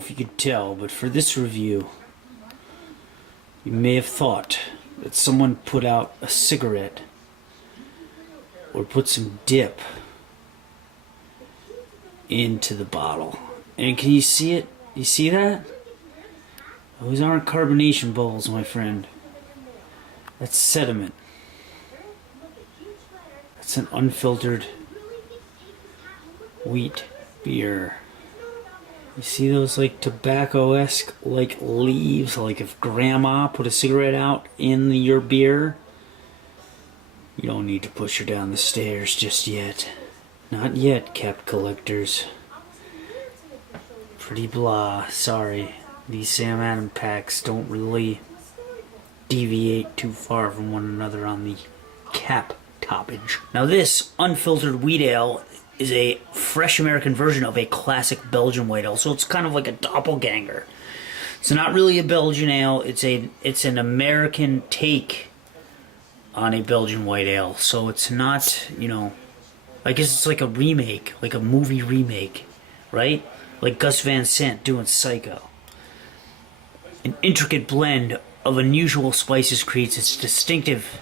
If you could tell, but for this review, you may have thought that someone put out a cigarette or put some dip into the bottle. And can you see it? You see that? Those aren't carbonation bubbles, my friend. That's sediment. That's an unfiltered wheat beer. You see those like tobacco-esque like leaves, like if grandma put a cigarette out in your beer? You don't need to push her down the stairs just yet. Not yet, cap collectors. Pretty blah, sorry. These Sam Adams packs don't really deviate too far from one another on the cap toppage. Now this unfiltered wheat ale is a fresh American version of a classic Belgian white ale, so it's kind of like a doppelganger. It's not really a Belgian ale, it's an American take on a Belgian white ale, so it's not, you know, I guess it's like a remake, like a movie remake, right? Like Gus Van Sant doing Psycho. An intricate blend of unusual spices creates its distinctive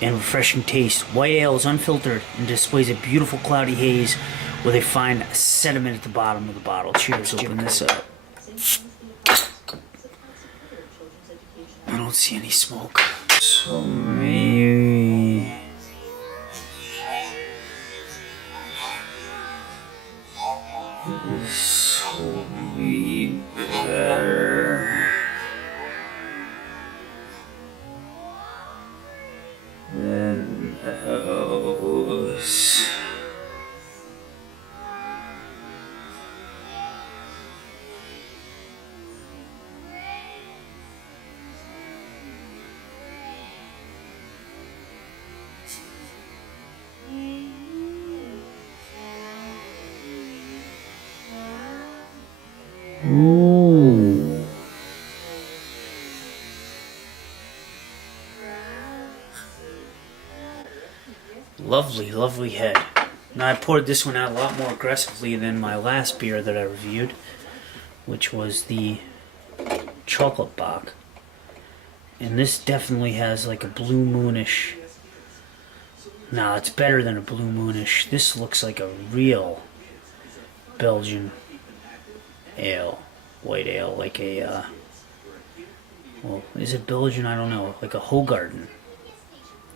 and refreshing taste. White ale is unfiltered and displays a beautiful cloudy haze with a fine sediment at the bottom of the bottle. Cheers, open this up. I don't see any smoke. So maybe... this will be better than those. Ooh. Lovely, lovely head. Now I poured this one out a lot more aggressively than my last beer that I reviewed, which was the chocolate bock. And this definitely has like a blue moonish. Nah, it's better than a blue moonish. This looks like a real Belgian ale, white ale, like a well, is it Belgian? I don't know, like a Hoegaarden.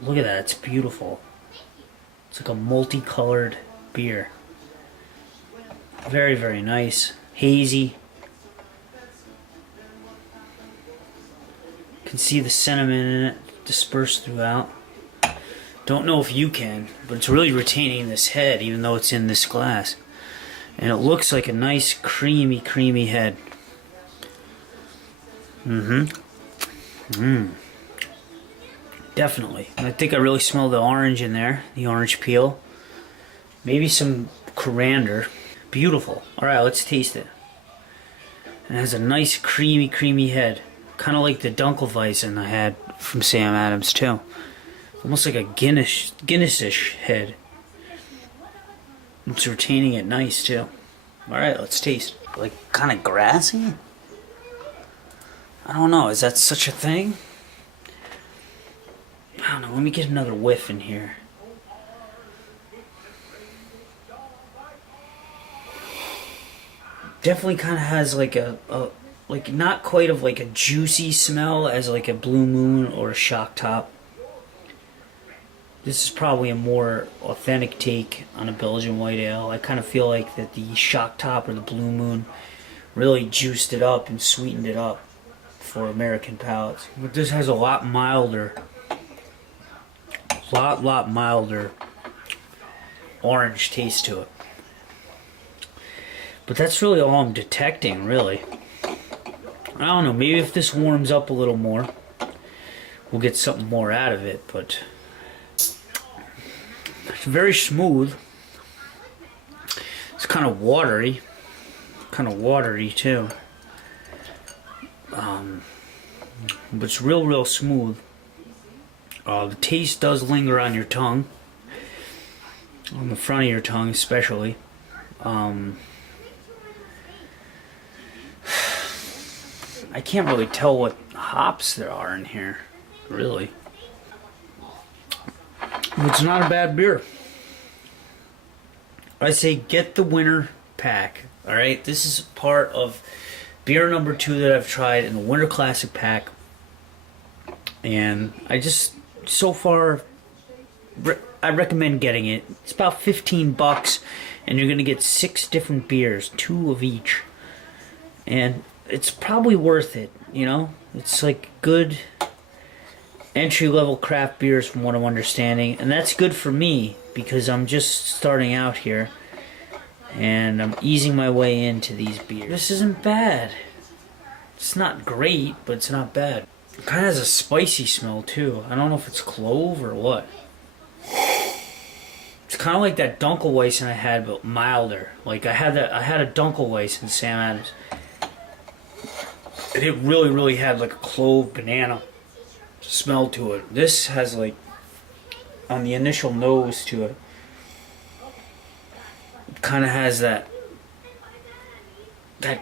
Look at that, it's beautiful. It's like a multicolored beer. Very, very nice, hazy. You can see the sediment in it dispersed throughout. Don't know if you can, but it's really retaining this head even though it's in this glass. And it looks like a nice creamy, creamy head. Definitely. I think I really smell the orange in there. The orange peel. Maybe some coriander. Beautiful. Alright, let's taste it. And it has a nice creamy, creamy head. Kind of like the Dunkelweizen I had from Sam Adams too. Almost like a Guinness-ish head. It's retaining it nice too. Alright, let's taste. Like kind of grassy? I don't know, is that such a thing? I don't know, let me get another whiff in here. Definitely kind of has like a like not quite of like a juicy smell as like a Blue Moon or a Shock Top. This is probably a more authentic take on a Belgian white ale. I kind of feel like that the Shock Top or the Blue Moon really juiced it up and sweetened it up for American palates. But this has a lot milder orange taste to it. But that's really all I'm detecting, really. I don't know, maybe if this warms up a little more, we'll get something more out of it, but it's very smooth. It's kind of watery too. But it's real smooth. The taste does linger on your tongue, on the front of your tongue especially. I can't really tell what hops there are in here, really. It's not a bad beer. I say get the winter pack. All right, this is part of beer number 2 that I've tried in the Winter Classic pack, and I just so far I recommend getting it. It's about $15, and you're gonna get 6 different beers, 2 of each, and it's probably worth it. You know, it's like good entry-level craft beers from what I'm understanding, and that's good for me because I'm just starting out here and I'm easing my way into these beers. This isn't bad. It's not great, but it's not bad. It kind of has a spicy smell too. I don't know if it's clove or what. It's kind of like that Dunkelweizen I had, but milder. Like I had a Dunkelweizen Sam Adams, and it really had like a clove banana smell to it. This has like, on the initial nose to it, it kind of has that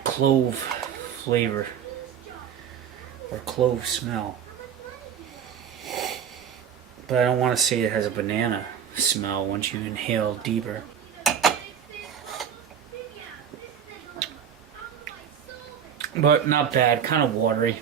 clove flavor or clove smell, but I don't want to say it has a banana smell once you inhale deeper. But not bad, kind of watery.